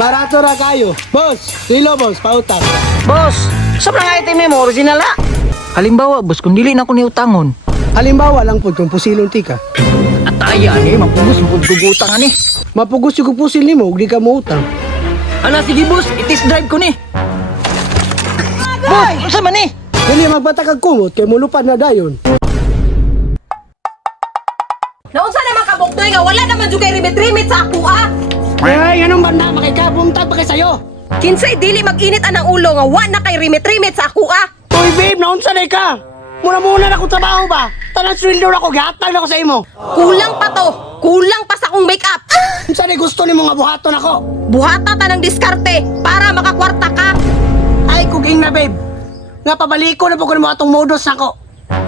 Barato ra kayo. Boss, rilo boss, pautang. Boss, sobrang item mo, original na. Halimbawa, boss, kung dili na ko ni utangon. Halimbawa lang po kung pusilong tika. At aya ni, mapugos mo gugutang ani. Mapugos yung pusil ni mo, di ka mo utang. Ala, sige boss, itis drive ko ni. Boss, unsa man ni? Dili magpatakag kumot, kay mulupad na dayon. Naunsa naman kabuktoy nga wala naman jud kay rimit-rimit sa ako ah. Ay, anong banda, makikabumtag pa kay sayo. Kinsay dili mag-init anang ulo nga wa na kay rimit-rimit sa ako ah. Uy babe, naunsa na ka? Muna na akong trabaho ba? Tanang sweldo na ako, gihatag na ako sa imo. Kulang pa to. Kulang pa sa akong make-up. Unsa ni gusto ni mga buhaton ako? Buhata ta ng diskarte para makakwarta ka. Ay, kuging na babe. Nga pabaliko na po ko ng mga itong modus ako.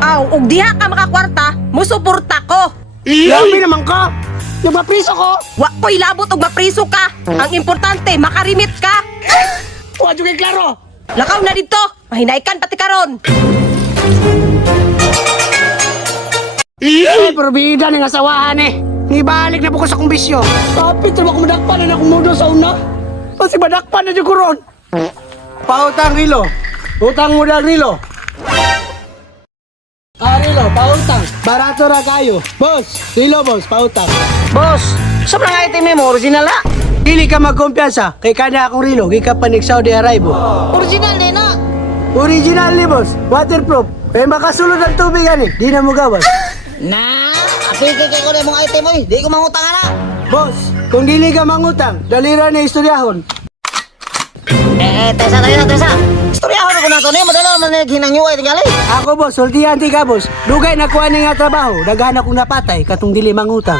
Aw, ug diha ka makakwarta, musuporta ko. Grabe naman ka. Nagpapriso ko. Wa ko'y labot ug mapriso ka. Ang importante, makarimit ka. Huwag yung klaro. Lakaw na dito. Mahinaykan pati karon. Ay, probida ng asawahan eh. Nibalik na po ko sa kumbisyo. Kapit na ako madakpan na akong modus sa una. Kasi madakpan na dyan ko ron. Pautang Rilo. Utang mo na Rilo. Rilo, pautang. Barato ra kayo. Boss, Rilo boss, pautang. Boss, sobrang item mo, original na. Dili ka magkumpiyansa. Kay kada akong Rilo, kay panig Saudi Arabia. Original din na. Original ni boss, waterproof. Kaya makasulod ang tubig ani, di na mo gawas. Na, apikikik ko na yung mga item mo eh. Di ko mangutang na. Boss, kung dili ka mangutang, dalira na istoryahon. Tesa tayo na, Tesa. Istoryahan ako na to niya. Madala naman na ginangyo ay tingali. Ako boss, sultihan ti ka boss. Dugay na kuha nga trabaho, daghan akong napatay, katong dili mangutang.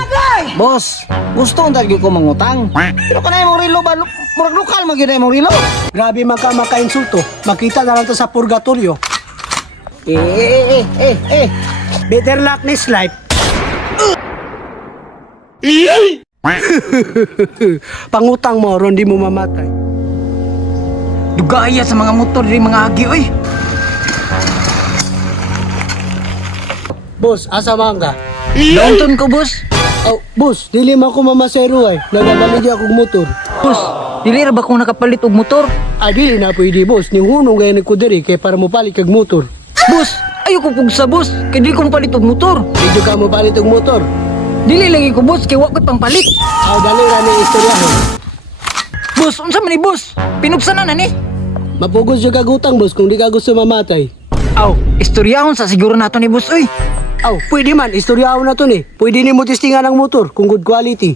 Boss, gusto ang talaga ko mangutang. Pero ka na yung rilo ba? Murag lokal magyud na yung rilo. Grabe man ka makainsulto, makita na lang to sa purgatorio. Better luck this life. Pangutang mo, ron di mo mamatay. Dugaya sa mga motor di mga agi oy. Boss, asa man ka? Downtown ko, boss. Oh, boss, dili man ko mamasero ay. Nagabaligya akong motor. Boss, dili ra ba kung nakapalit og motor? Ay, dili na pwede, boss. Ni hunong gaya nagkudiri kay para mo palit kag motor. Boss, ayoko pugsa, boss. Kay dili ko palit og motor. Medyo ka mo palit og motor. Dili lagi ko, boss. Kay wa ko pang palit. Aw, dali ra ni istoryahon. Boss, unsa man ni, boss? Pinugsan na ni. Mapugos yung kagutang, boss, kung di ka gusto mamatay. Aw, istoryahon sa siguro nato ni boss oy. Aw, pwede man, istoryahon na to ni. Pwede ni mo testingan ang motor kung good quality.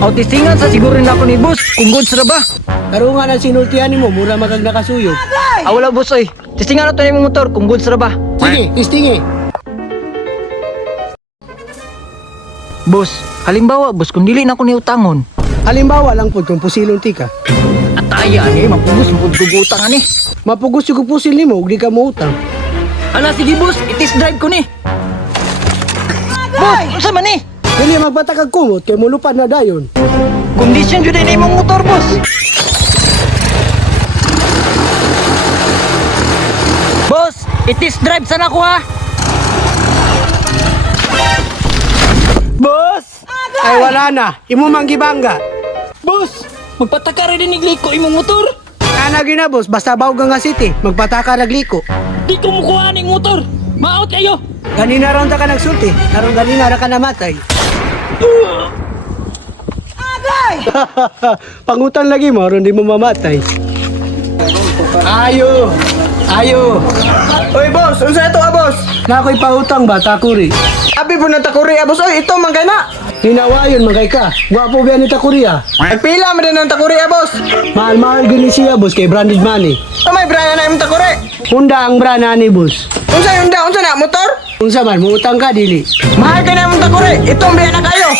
Aw, tistingan sa siguro nako ni boss. Kung goods ra ba? Pero nga na sinultihan ni mo, mura magag nakasuyo. Aw, wala boss oy. Tistingan na to ni motor kung goods ra ba? Sige, testingi. Boss, halimbawa boss kung dili na ko ni utangon. Halimbawa lang po kung pusilong tika. At aya ni, mapugos mo gugutang ani. Mapugos yung pusil ni mo, di ka mo utang. Ala, sige boss, itis drive ko ni. Boss, unsa man ni? Dili magpatakag kumot, kay mulupad na dayon. Kondisyon jud na imong motor, boss. Boss, itis drive sana ko ha. Boss! Ay wala na, imo manggibangga. Boss, magpataka rin ni ko imong motor. Anagi na boss, basta bawga nga city, magpataka nagliko. Di ko mukuha ning motor. Maot kayo. Ganina ron ta ka nagsulti, naron ganina ra ka namatay. Agay! Pangutan lagi mo, ron di mo mamatay. Ayo! Ayo! Oy boss, unsa ito boss? Nakoy pautang ba, takuri? Abi po ng takuri boss. Oy, ito man na. Hinawayon magay ka, gwapo ba ni takuriya? Nagpila man din ng takuri boss. Mahal-mahal gini siya boss, kay branded money. May brand na yung takuri. Honda ang brana ni boss. Unsa na motor? Kung sa man, muutang ka dili. Mahal ka na yung takuri. Itong biya na kayo.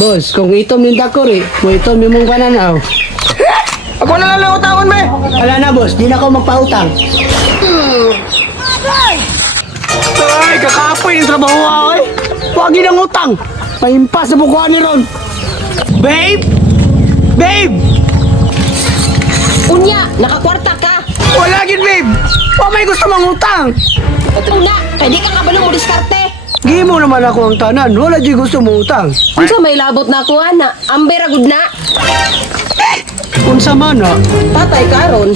Boss, kung itom yung takuri, mo itom yung mong kananaw. Ako na lang utawon me. Wala na boss, di na ako magpautang. Ay, kakapoy yung trabaho ay. Huwag yun ang utang. Paimpas na bukuhan ni Ron. Babe! Babe! Unya, nakakwarta ka. Wala gid babe! O may gusto mang utang! Una, kay di ka kabalo mo diskarte. Gi mo naman ako ang tanan, wala di gusto mo utang. Unsa may labot na ako ana? Amber agud na. Unsa man na? Patay karon.